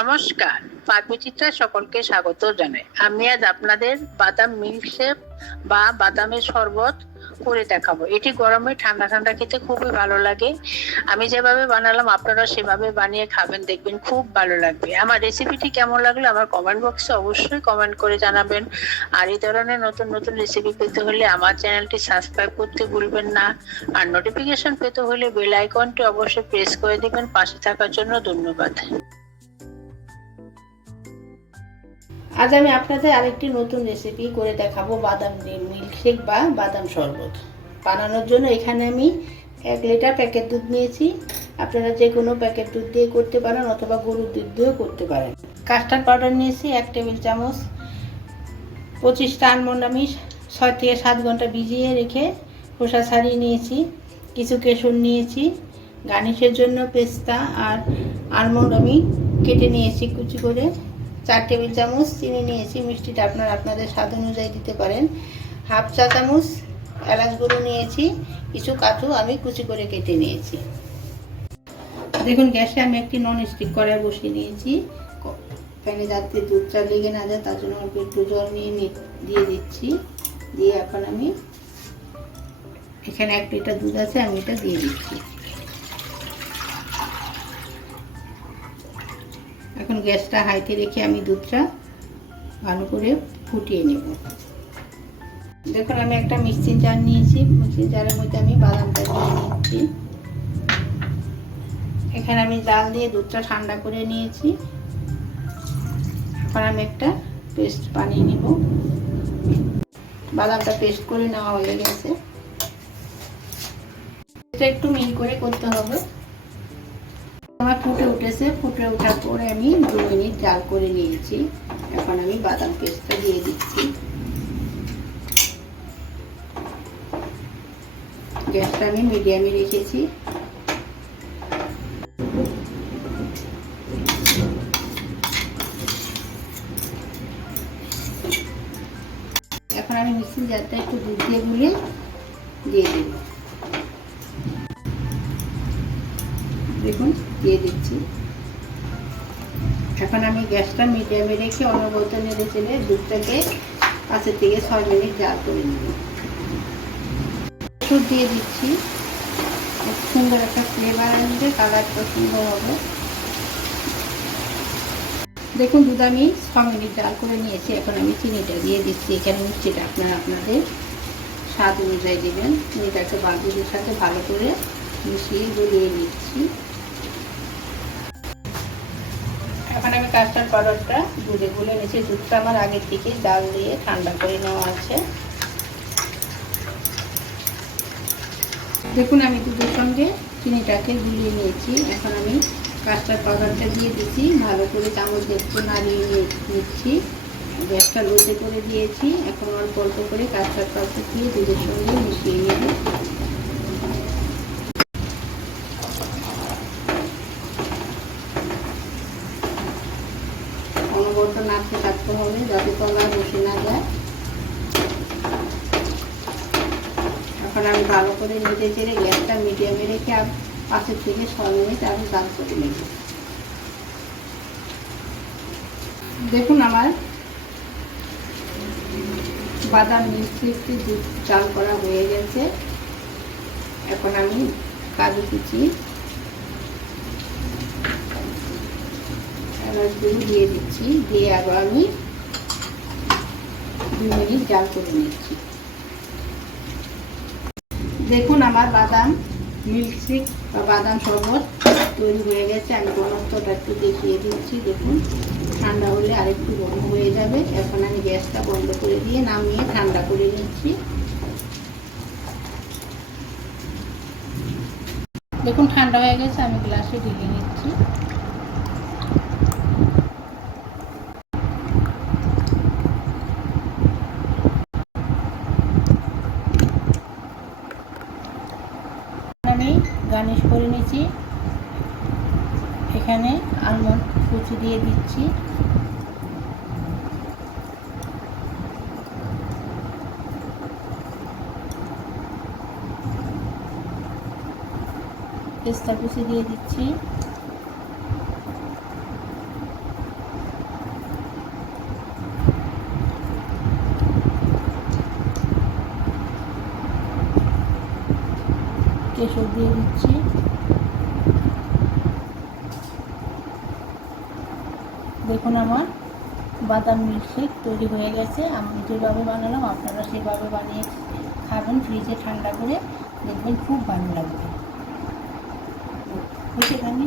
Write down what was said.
নমস্কার। পারমিচিত্রা সকলকে স্বাগত জানাই। আমি আজ আপনাদের বাদাম মিল্কশেক বা বাদামের শরবত করে দেখাবো। এটি গরমে ঠান্ডা ঠান্ডা খেতে খুবই ভালো লাগে। আমি যেভাবে বানালাম, আপনারা সেভাবে বানিয়ে খাবেন, দেখবেন খুব ভালো লাগবে। আমার রেসিপিটি কেমন লাগল আমার কমেন্ট বক্সে অবশ্যই কমেন্ট করে জানাবেন। আর এই ধরনের নতুন নতুন রেসিপি পেতে হলে আমার চ্যানেলটি সাবস্ক্রাইব করতে ভুলবেন না। আর নোটিফিকেশন পেতে হলে বেল আইকনটি অবশ্যই প্রেস করে দিবেন। পাশে থাকার জন্য ধন্যবাদ। আজ আমি আপনাদের আরেকটি নতুন রেসিপি করে দেখাবো বাদাম মিল্কশেক বা বাদাম শরবত। বানানোর জন্য এখানে আমি এক লিটার প্যাকেট দুধ নিয়েছি। আপনারা যে কোনো প্যাকেট দুধ দিয়ে করতে পারেন অথবা গরুর দুধ দিয়েও করতে পারেন। কাস্টার্ড পাউডার নিয়েছি, এক টেবিল চামচ। পঁচিশটা আলমন্ড আমি ছয় থেকে সাত ঘণ্টা ভিজিয়ে রেখে খোসা ছাড়িয়ে নিয়েছি। কিছু কেশর নিয়েছি গার্নিশের জন্য পেস্তা আর আলমন্ড আমি কেটে নিয়েছি কুচি করে। চার টেবিল চামচ চিনি নিয়েছি, মিষ্টিটা আপনারা আপনাদের স্বাদ অনুযায়ী দিতে পারেন। হাফ চা চামচ এলাচ গুঁড়ো নিয়েছি, কিছু কাজু আমি কুচি করে কেটে নিয়েছি। দেখুন, গ্যাসে আমি একটি নন স্টিক কড়াই বসিয়ে নিয়েছি। প্যানে যাতে দুধটা লেগে না যায়, তার জন্য অল্প একটু জল নিয়ে দিয়ে দিচ্ছি। দিয়ে এখন আমি এখানে এক লিটার দুধ আছে, আমি এটা দিয়ে দিচ্ছি। এখন গ্যাসটা হাইতে রেখে আমি দুধটা ভালো করে ফুটিয়ে নেব। দেখুন, আমি একটা মিক্সিং জার নিয়েছি। মিক্সিং জারের মধ্যে আমি বাদামটা দিয়ে নিচ্ছি। এখানে আমি জাল দিয়ে দুধটা ঠান্ডা করে নিয়েছি। এখন আমি একটা পেস্ট বানিয়ে নিব। বাদামটা পেস্ট করে নেওয়া হয়ে গেছে। এটা একটু মিহি করে করতে হবে। আমার ফুটে উঠেছে, ফুটে ওঠার পরে আমি দু মিনিট জাল করে নিয়েছি। এখন আমি বাদাম পেস্টটা দিয়ে দিচ্ছি। গ্যাসটা আমি মিডিয়ামে রেখেছি। এখন আমি মিক্সিং জারটা একটু দুধ দিয়ে গুলে দিয়ে দেবো। দেখুন, দিয়ে দিচ্ছি। এখন আমি গ্যাসটা মিডিয়ামে রেখে অনবরত নেড়ে চেড়ে দুধটাকে পাঁচের থেকে ছয় মিনিট জাল করে নেব। ওষুধ দিয়ে দিচ্ছি। সুন্দর একটা ফ্লেভার আসবে কালারটা সুন্দর হবে। দেখুন, দুধ আমি ছ মিনিট জাল করে নিয়েছি। এখন আমি চিনিটা দিয়ে দিচ্ছি। এখানে মিষ্টিটা আপনারা আপনাদের স্বাদ অনুযায়ী দেবেন। চিনিটাকে বাদুদের সাথে ভালো করে মিশিয়ে গলিয়ে নিচ্ছি। এখন আমি কাস্টার্ড পাউডারটা দুধে গুলে নিয়েছি দুধটা আমার আগের থেকে জাল দিয়ে ঠান্ডা করে নেওয়া আছে। দেখুন, আমি দুধের সঙ্গে চিনিটাকে গুলিয়ে নিয়েছি। এখন আমি কাস্টার্ড পাউডারটা দিয়ে দিচ্ছি। ভালো করে চামচ একটু নাড়িয়ে নিচ্ছি। গ্যাসটা লোতে করে দিয়েছি। এখন অল্প অল্প করে কাস্টার্ড পাউডার দিয়ে দুধের সঙ্গে মিশিয়ে নেব। অনবরত নাড়তে থাকতে হবে যাতে তলায় বসে না যায়। এখন আমি ভালো করে নেড়ে চেড়ে গ্যাসটা মিডিয়ামে রেখে আর পাঁচের থেকে ছয় মিনিট আমি জাল করে নেব। দেখুন আমার বাদাম মিষ্টি দুধ চাল করা হয়ে গেছে। এখন আমি কাজু কুচি এলাচগুলো দিয়ে দিচ্ছি। দিয়ে আবার আমি দু মিনিট জাল করে নিচ্ছি। দেখুন আমার বাদাম মিল্কশেক বা বাদাম শরবত তৈরি হয়ে গেছে। আমি ঘনত্বটা একটু দেখিয়ে দিচ্ছি। দেখুন, ঠান্ডা হলে আরেকটু গরম হয়ে যাবে। এখন আমি গ্যাসটা বন্ধ করে দিয়ে নামিয়ে ঠান্ডা করে নিচ্ছি। দেখুন, ঠান্ডা হয়ে গেছে। আমি গ্লাসে ঢেলে নিচ্ছি আমি গার্নিশ করে নিয়েছি। এখানে আলমন্ড কুচি দিয়ে দিচ্ছি। পেস্তা কুচি দিয়ে দিচ্ছি। কেশর দিয়ে দিচ্ছি। দেখুন আমার বাদাম মিল্কশেক তৈরি হয়ে গেছে। আমি যেভাবে বানালাম, আপনারা সেভাবে বানিয়ে খাবেন। ফ্রিজে ঠান্ডা করে দেখবেন খুব ভালো লাগবে। হয়েছে খানি